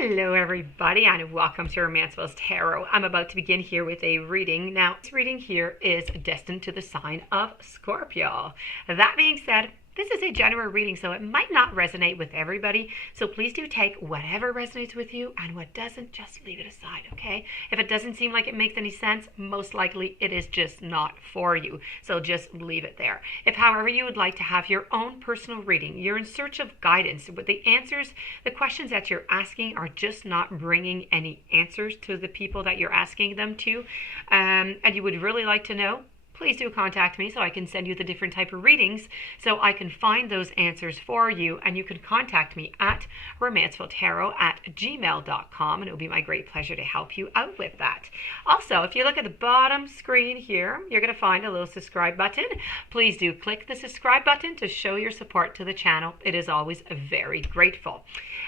Hello everybody and welcome to Romanceville's Tarot. I'm about to begin here with a reading. Now, this reading here is destined to the sign of Scorpio. That being said, this is a general reading, so it might not resonate with everybody. So please do take whatever resonates with you, and what doesn't, just leave it aside, okay? If it doesn't seem like it makes any sense, most likely it is just not for you. So just leave it there. If, however, you would like to have your own personal reading, you're in search of guidance, but the answers, the questions that you're asking are just not bringing any answers to the people that you're asking them to, and you would really like to know, please do contact me so I can send you the different type of readings so I can find those answers for you. And you can contact me at romancevilletaro@gmail.com, and it will be my great pleasure to help you out with that. Also, if you look at the bottom screen here, you're going to find a little subscribe button. Please do click the subscribe button to show your support to the channel. It is always very grateful.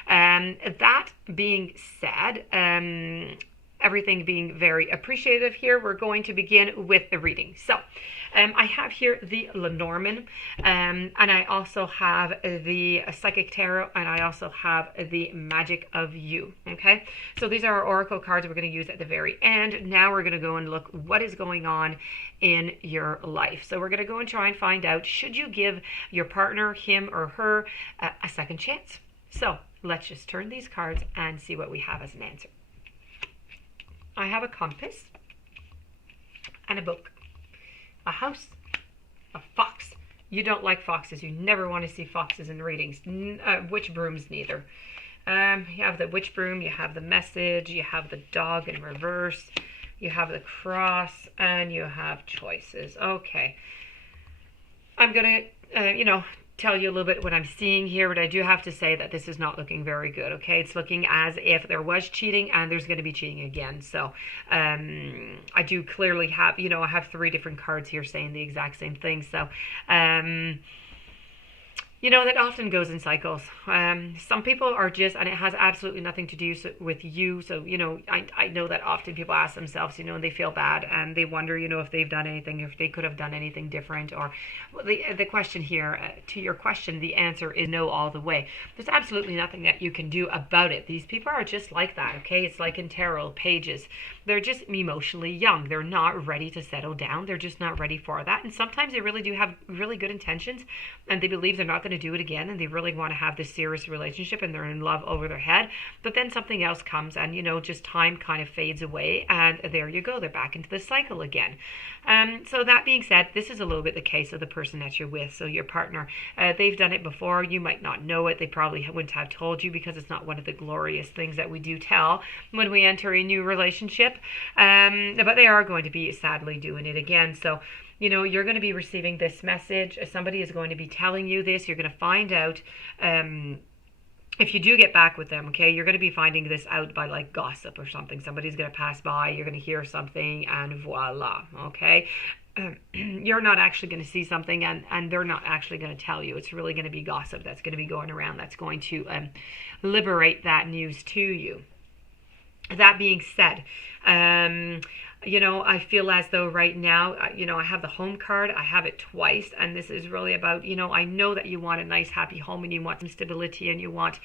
That being said, everything being very appreciative here, we're going to begin with the reading. So I have here the Lenormand, and I also have the Psychic Tarot, and I also have the Magic of You. Okay, so these are our oracle cards we're going to use at the very end. Now we're going to go and look what is going on in your life. So we're going to go and try and find out, should you give your partner, him or her, a second chance? So let's just turn these cards and see what we have as an answer. I have a compass and a book, a house, a fox. You don't like foxes. You never want to see foxes in readings. Witch brooms neither. You have the witch broom, you have the message, you have the dog in reverse, you have the cross, and you have choices. Okay. I'm going to, tell you a little bit what I'm seeing here, but I do have to say that this is not looking very good. Okay, it's looking as if there was cheating and there's going to be cheating again. So I do clearly have, I have 3 different cards here saying the exact same thing. So that often goes in cycles. Some people are just, and it has absolutely nothing to do with you. So, I know that often people ask themselves, and they feel bad and they wonder, if they've done anything, if they could have done anything different. Or the question here, to your question, the answer is no all the way. There's absolutely nothing that you can do about it. These people are just like that, okay? It's like in tarot pages. They're just emotionally young. They're not ready to settle down. They're just not ready for that. And sometimes they really do have really good intentions, and they believe they're not going to do it again, and they really want to have this serious relationship, and they're in love over their head. But then something else comes, and just time kind of fades away, and there you go, they're back into the cycle again. So that being said, this is a little bit the case of the person that you're with. So your partner, they've done it before. You might not know it. They probably wouldn't have told you, because it's not one of the glorious things that we do tell when we enter a new relationship. But they are going to be sadly doing it again. So you're going to be receiving this message. Somebody is going to be telling you this. You're going to find out, if you do get back with them, okay, you're going to be finding this out by like gossip or something. Somebody's going to pass by, you're going to hear something, and voila, okay? You're not actually going to see something, and they're not actually going to tell you. It's really going to be gossip that's going to be going around that's going to liberate that news to you. That being said, I feel as though right now, I have the home card. I have it twice, and this is really about, I know that you want a nice, happy home, and you want some stability, and you want,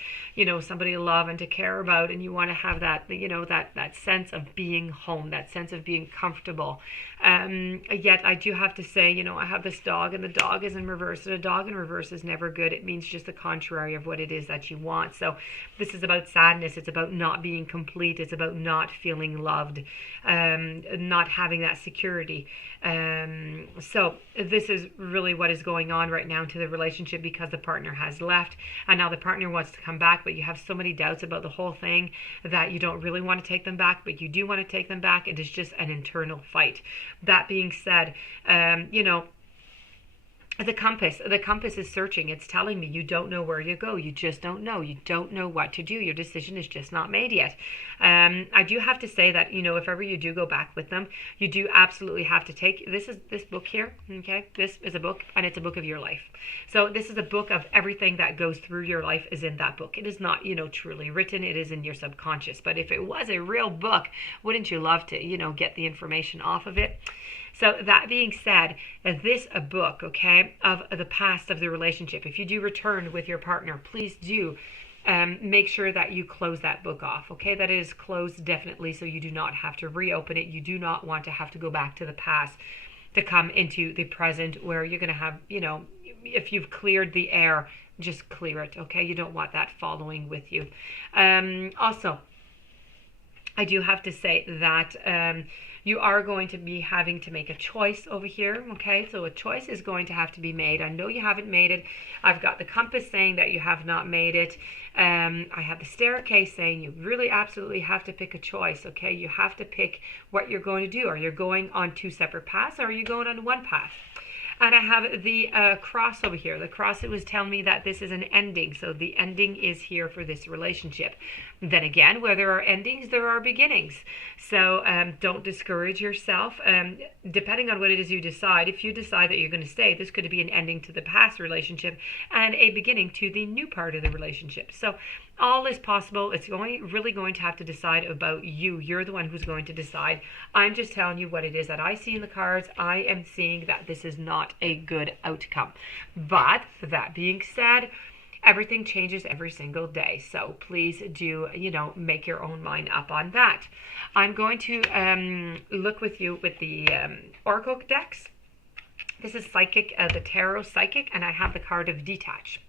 somebody to love and to care about, and you want to have that, that sense of being home, that sense of being comfortable. Yet I do have to say, I have this dog, and the dog is in reverse, and a dog in reverse is never good. It means just the contrary of what it is that you want. So this is about sadness. It's about not being complete. It's about not feeling loved, not having that security. So this is really what is going on right now to the relationship, because the partner has left, and now the partner wants to come back, but you have so many doubts about the whole thing that you don't really want to take them back, but you do want to take them back. It is just an internal fight. That being said, the compass is searching. It's telling me you don't know where you go. You just don't know. You don't know what to do. Your decision is just not made yet. I do have to say that, if ever you do go back with them, you do absolutely have to take, this book here, okay? This is a book, and it's a book of your life. So this is a book of everything that goes through your life is in that book. It is not, truly written. It is in your subconscious. But if it was a real book, wouldn't you love to, get the information off of it? So that being said, this a book, okay, of the past of the relationship. If you do return with your partner, please do make sure that you close that book off, okay? That it is closed definitely, so you do not have to reopen it. You do not want to have to go back to the past to come into the present, where you're going to have, if you've cleared the air, just clear it, okay? You don't want that following with you. Also, I do have to say that you are going to be having to make a choice over here, okay? So a choice is going to have to be made. I know you haven't made it. I've got the compass saying that you have not made it. I have the staircase saying you really absolutely have to pick a choice, okay? You have to pick what you're going to do. Are you going on two separate paths, or are you going on one path? And I have the cross over here. The cross, it was telling me that this is an ending. So the ending is here for this relationship. Then again, where there are endings, there are beginnings. So don't discourage yourself. Depending on what it is you decide, if you decide that you're going to stay, this could be an ending to the past relationship and a beginning to the new part of the relationship. So all is possible. It's really going to have to decide about you. You're the one who's going to decide. I'm just telling you what it is that I see in the cards. I am seeing that this is not a good outcome. But that being said, everything changes every single day. So please do, make your own mind up on that. I'm going to look with you with the Oracle decks. This is Psychic, the Tarot Psychic, and I have the card of Detach.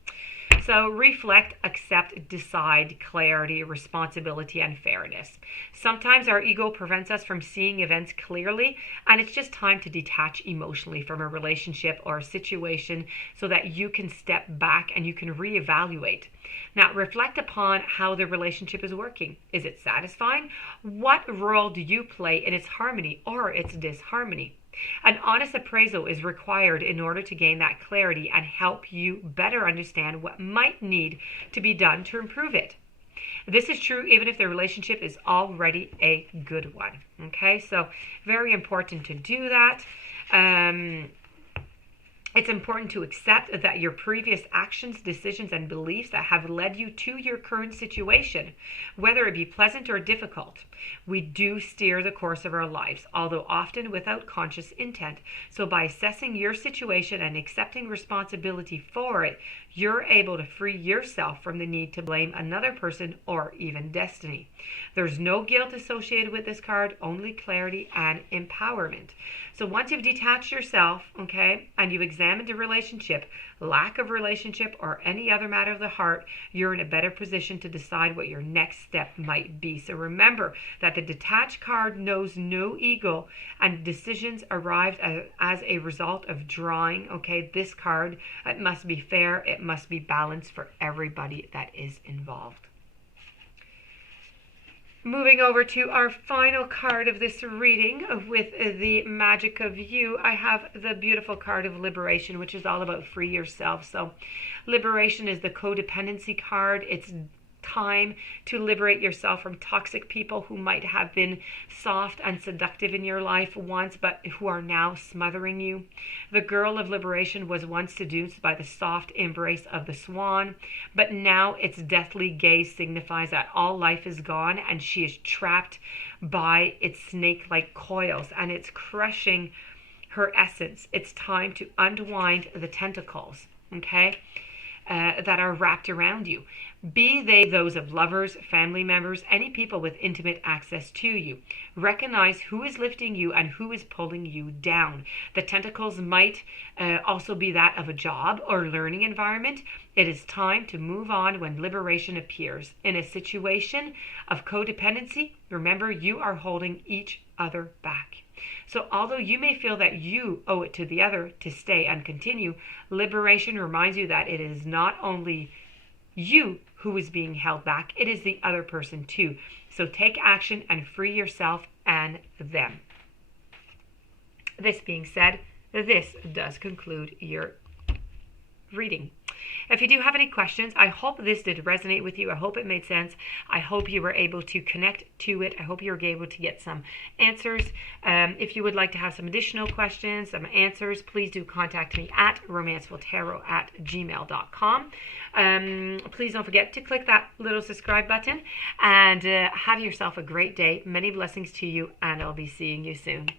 So reflect, accept, decide, clarity, responsibility, and fairness. Sometimes our ego prevents us from seeing events clearly, and it's just time to detach emotionally from a relationship or a situation so that you can step back and you can reevaluate. Now, reflect upon how the relationship is working. Is it satisfying? What role do you play in its harmony or its disharmony? An honest appraisal is required in order to gain that clarity and help you better understand what might need to be done to improve it. This is true even if the relationship is already a good one. Okay, so very important to do that. It's important to accept that your previous actions, decisions, and beliefs that have led you to your current situation, whether it be pleasant or difficult, we do steer the course of our lives, although often without conscious intent. So by assessing your situation and accepting responsibility for it, you're able to free yourself from the need to blame another person or even destiny. There's no guilt associated with this card, only clarity and empowerment. So once you've detached yourself, okay, and you've examined a relationship, lack of relationship, or any other matter of the heart, you're in a better position to decide what your next step might be. So remember that the detached card knows no ego, and decisions arrived as a result of drawing, okay, this card. It must be fair, it must be balanced for everybody that is involved. Moving over to our final card of this reading with the magic of you, I have the beautiful card of liberation, which is all about free yourself. So liberation is the codependency card. It's time to liberate yourself from toxic people who might have been soft and seductive in your life once, but who are now smothering you. The girl of liberation was once seduced by the soft embrace of the swan, but now its deathly gaze signifies that all life is gone and she is trapped by its snake-like coils, and it's crushing her essence. It's time to unwind the tentacles, okay, that are wrapped around you. Be they those of lovers, family members, any people with intimate access to you. Recognize who is lifting you and who is pulling you down. The tentacles might also be that of a job or learning environment. It is time to move on when liberation appears. In a situation of codependency, remember you are holding each other back. So although you may feel that you owe it to the other to stay and continue, liberation reminds you that it is not only you who is being held back, it is the other person too. So take action and free yourself and them. This being said, this does conclude your reading. If you do have any questions, I hope this did resonate with you. I hope it made sense. I hope you were able to connect to it. I hope you were able to get some answers. If you would like to have some additional questions, some answers, please do contact me at romancefultarot@gmail.com. Please don't forget to click that little subscribe button, and have yourself a great day. Many blessings to you, and I'll be seeing you soon.